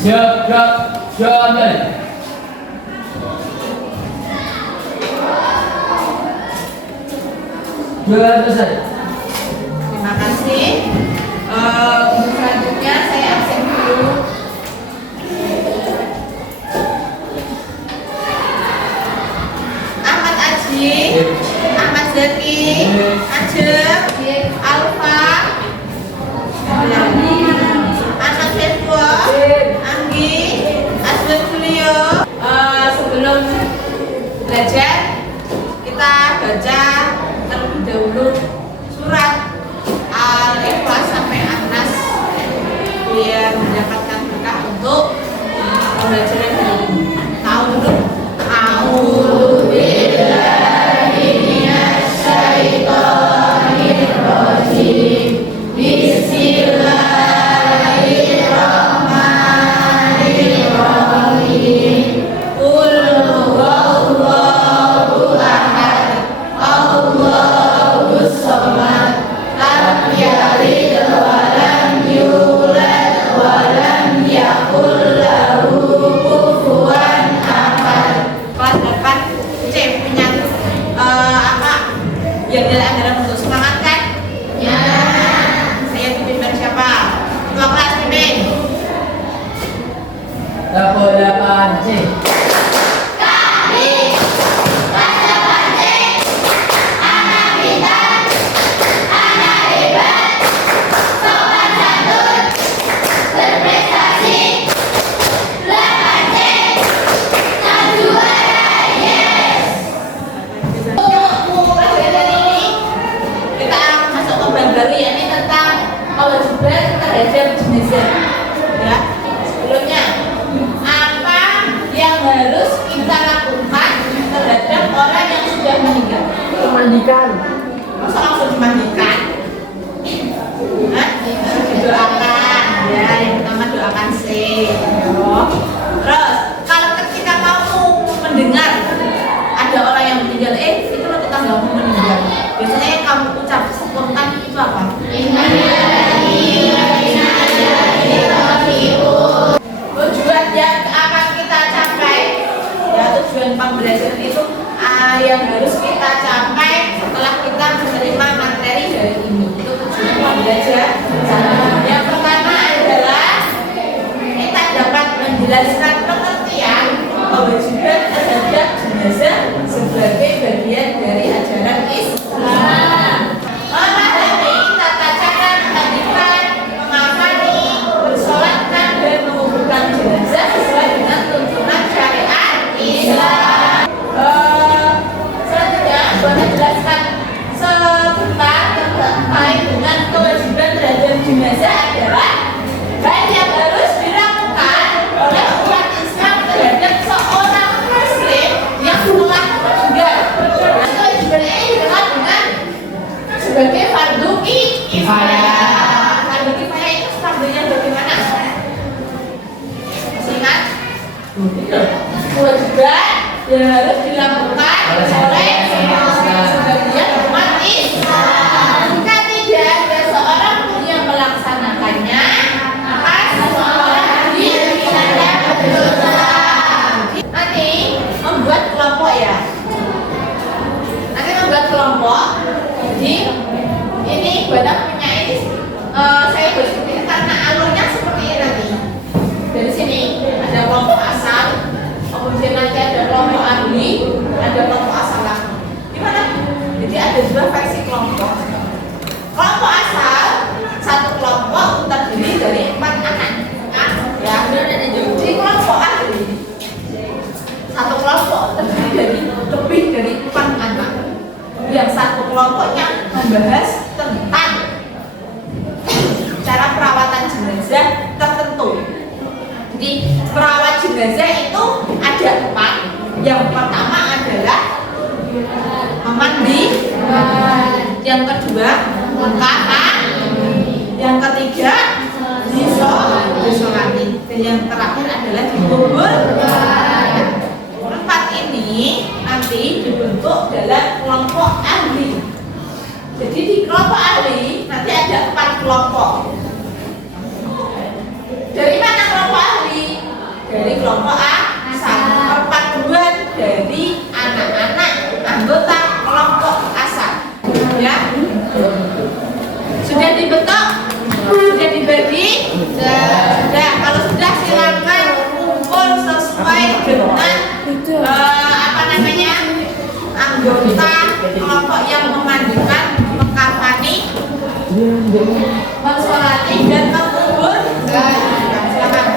Siap, jalan. Jualan selesai. Terima kasih. Untuk selanjutnya saya absen dulu. Ahmad Aji, Ahmad Zaki, Ajeng, Alfa, Ahmad Fefwa, Anggi, Aswad Julio. Sebelum belajar kita baca terlebih dahulu surat Al-Ikhlas sampai An-Nas biar mendapatkan berkah untuk pembelajaran hari ini. Tahu dulu. A'udzubillahi minasyaitonirrajim. Bismillahirrahmanirrahim. Qul huwallahu ahad, Allahus samad, lam yalid wa lam yulad wa lam yakul lahu kufuwan ahad. Kelas 8 C punya apa? Yang dari anggaran untuk semangat kan? Ya. Saya dipimpin siapa? Ketua kelas pimpin. Dapur 8 C. Terhadap jenazah, ya. Sebelumnya, apa yang harus kita lakukan terhadap orang yang sudah meninggal? Memandikan. Masa langsung dimandikan? Hah? Didoakan, ya. Yang pertama doakan sih. Terus, kalau ketika kamu mendengar ada orang yang meninggal, itu lo tetanggamu meninggal. Biasanya yang kamu ucap spontan itu apa? Tujuan yang akan kita capai, ya, tujuan pembelajaran itu yang harus kita capai setelah kita menerima materi dari ini. Itu tujuan pembelajaran. Yang pertama adalah kita dapat menjelaskan pengertian kewajiban terhadap jenazah sebagai bagian dari ajaran Islam. Memahami tata cara menghadirikan, mengafani, bersolatkan dan menguburkan jenazah sesuai dengan tuntunan syariat Islam. Selanjutnya, boleh jelaskan sebentar terkait dengan kewajiban terhadap jenazah adalah baik yang harus dilakukan oleh umat Islam terhadap seorang muslim yang telah meninggal. Kewajiban ini dikenal dengan sebagai fardu kifayah. Fardu kifayah itu fardunya bagaimana? Masih ingat? Kewajiban yang harus dilakukan oleh sebagian umat Islam. Jika tidak ada seorang pun yang melaksanakannya, maka seseorang dipidana berdosa. Nanti membuat kelompok, ya. Nanti membuat kelompok. Jadi ini banyak punya ini. Saya buat seperti ini karena alurnya seperti ini nanti. Dari sini ada kelompok asal, kemudian nanti ada kelompok ahli, ada kelompok asal lagi. Gimana? Jadi ada dua versi kelompok. Kelompok asal satu kelompok terdiri dari 4 anak. Ya, jadi kelompok ahli satu kelompok terdiri dari lebih dari 4 anak. Yang satu kelompoknya membahas tentang cara perawatan jenazah tertentu. Jadi perawat jenazah itu ada 4. Yang pertama adalah memandi, yang kedua mengkafan, yang ketiga disolatin, dan yang terakhir adalah dikubur. 4 ini nanti dibentuk dalam kelompok ahli. Jadi di kelompok ahli nanti ada 4 kelompok. Dari mana kelompok ahli? dari kelompok asal. Perpaduan dari anak-anak anggota kelompok asal. Ya. Sudah dibentuk? Sudah dibagi? Sudah. Kalau sudah silakan kumpul sesuai dengan anggota kelompok yang memandikan, mengkafani, mensolati dan mengubur. Silakan.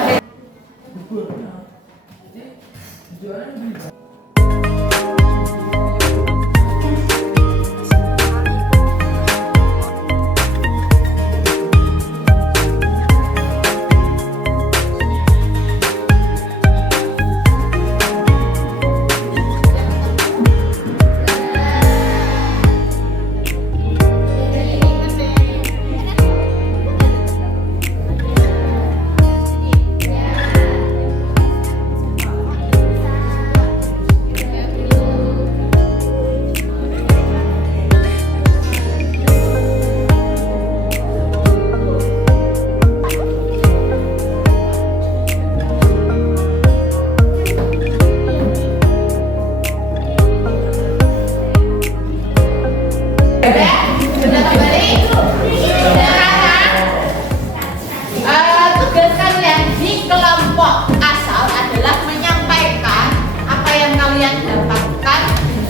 Tugas kalian di kelompok asal adalah menyampaikan apa yang kalian dapatkan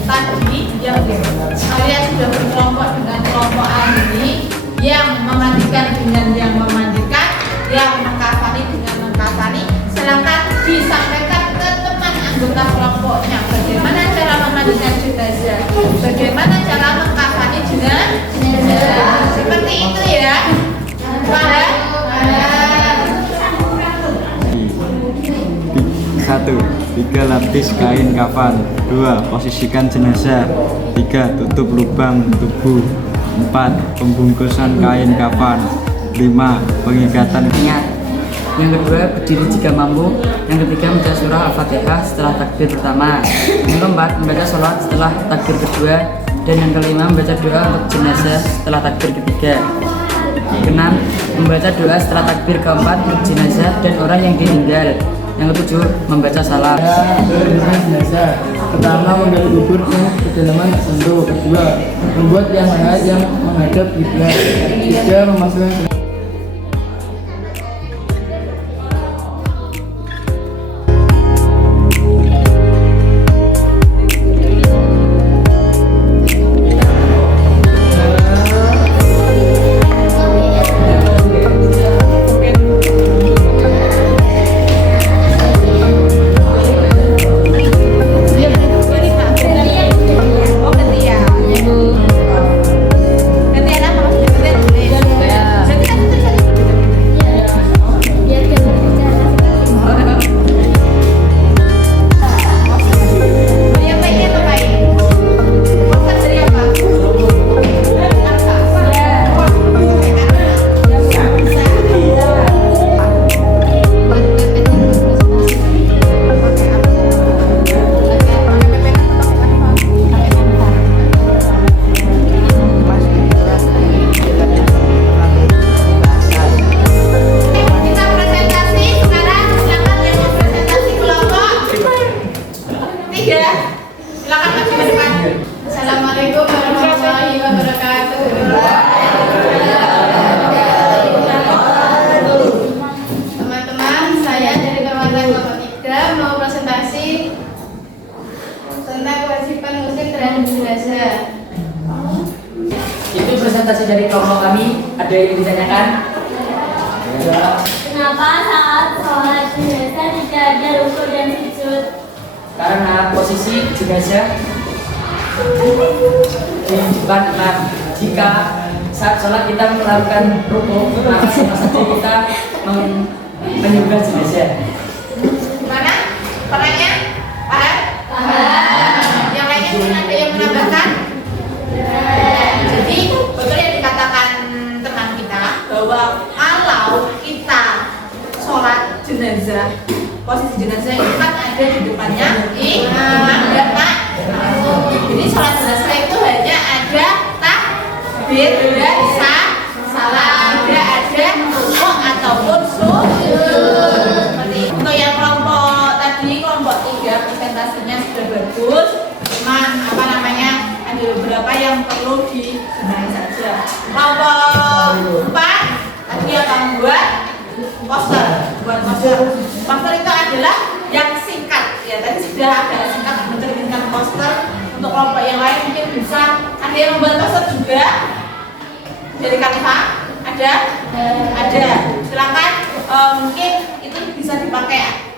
tadi, yang kalian sudah berkelompok dengan kelompok ini, yang memandikan dengan yang memandikan, yang mengkafani dengan mengkafani. Silakan disampaikan ke teman anggota kelompoknya bagaimana cara memandikan jenazah, bagaimana cara mengkafani jenazah. Seperti itu ya. Paham? 1. 3 lapis kain kafan. 2. Posisikan jenazah. 3. Tutup lubang tubuh. 4. Pembungkusan kain kafan. 5. Pengikatan. Ingat. Yang kedua, berdiri jika mampu. Yang ketiga, membaca surah Al-Fatihah setelah takbir pertama. Yang keempat, membaca sholat setelah takbir kedua. Dan yang kelima, membaca doa untuk jenazah setelah takbir ketiga. Keenam, membaca doa setelah takbir keempat untuk jenazah dan orang yang ditinggal. Yang ketujuh, membaca salam. Jenazah. Pertama, menggali kubur ke kedalaman tertentu. Kedua, membuat yang lahat yang menghadap kiblat. Tiga, memasukkan Assalamualaikum warahmatullahi wabarakatuh. Teman-teman, saya dari Perwakilan Kelompok 3 mau presentasi tentang kewajiban muslim terhadap jenazah. itu presentasi dari kelompok kami. Ada yang ditanyakan? Ya. Kenapa saat sholat jenazah tidak ada rukuk dan sujud? Karena posisi jenazah di depan imam. Jika saat sholat kita melakukan rukuk, maka sama saja kita menyembah jenazah. Gimana? Perannya? Paham? Paham. Yang lainnya mungkin ada yang menambahkan? Jadi betul yang dikatakan teman kita bahwa kalau kita sholat jenazah, posisi jenazah itu kan ada di depannya imam dan makmum. Jadi sholat jenazah itu hanya ada takbir dan salam, tidak ada rukuk ataupun sujud. Seperti untuk yang kelompok poster. Poster itu adalah yang singkat. Ya, tadi sudah ada singkat mencerminkan poster. Untuk kelompok yang lain mungkin bisa ada yang membuat poster juga dari Canva. Ada. Silakan, mungkin itu bisa dipakai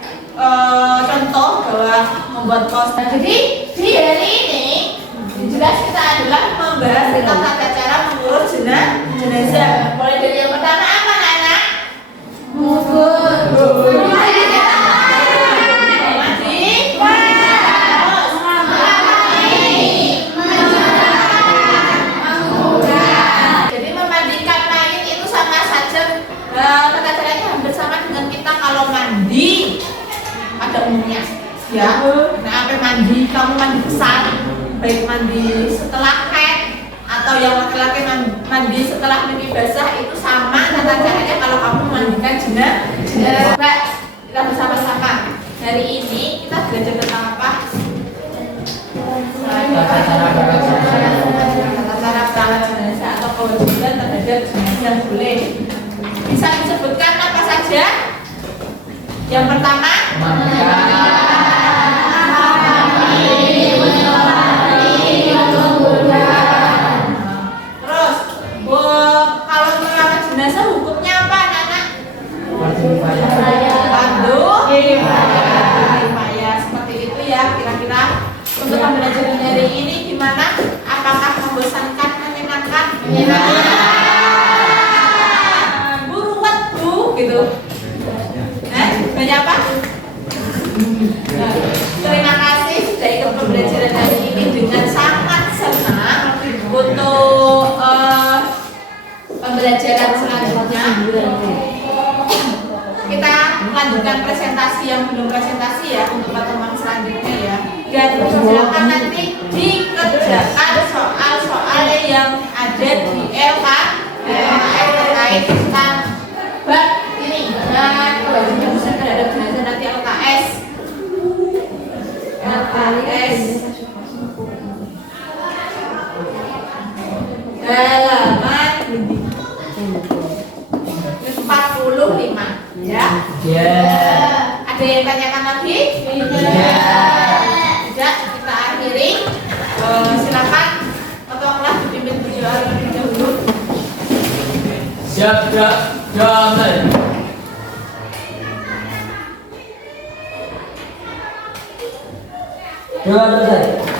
contoh bahwa membuat poster. Jadi di hari ini jelas kita adalah membahas tentang tata cara mengurus jenazah. Mulai dari yang pertama apa, anak-anak? Jadi memandikan mayit itu sama saja, tata caranya hampir sama dengan kita kalau mandi pada umumnya. Ya, nah sampai mandi, kamu mandi besar, baik mandi setelah haid atau yang laki-laki mandi setelah mimpi basah, itu sama tata caranya kalau kamu mandikan jenazah. Mbak, kita bersama-sama. Hari ini kita belajar tentang apa? Tata cara perawat jenazah atau kewajiban terhadap jenazah. Boleh bisa disebutkan apa saja? Yang pertama, terus kalau merawat jenazah hukumnya apa, anak-anak? Fardu kifayah. Seperti itu ya kira-kira. Untuk pembelajaran hari ini gimana? Apakah membosankan, menyenangkan? Buruan bu gitu. Banyak apa? Terima kasih sudah ikut pembelajaran hari ini dengan sangat senang. Untuk pembelajaran selanjutnya kita lanjutkan presentasi yang belum presentasi ya untuk pertemuan selanjutnya ya. Dan silakan nanti dikerjakan soal-soal yang ada di LKS terkait tentang bab ini dan kewajiban besar terhadap jenazah nanti LKS halaman 45 ya. Ada yang tanyakan lagi? Tidak, kita akhiri. Silakan tolonglah dipimpin berdoa terlebih dahulu. Siap, jalan. Doa selesai.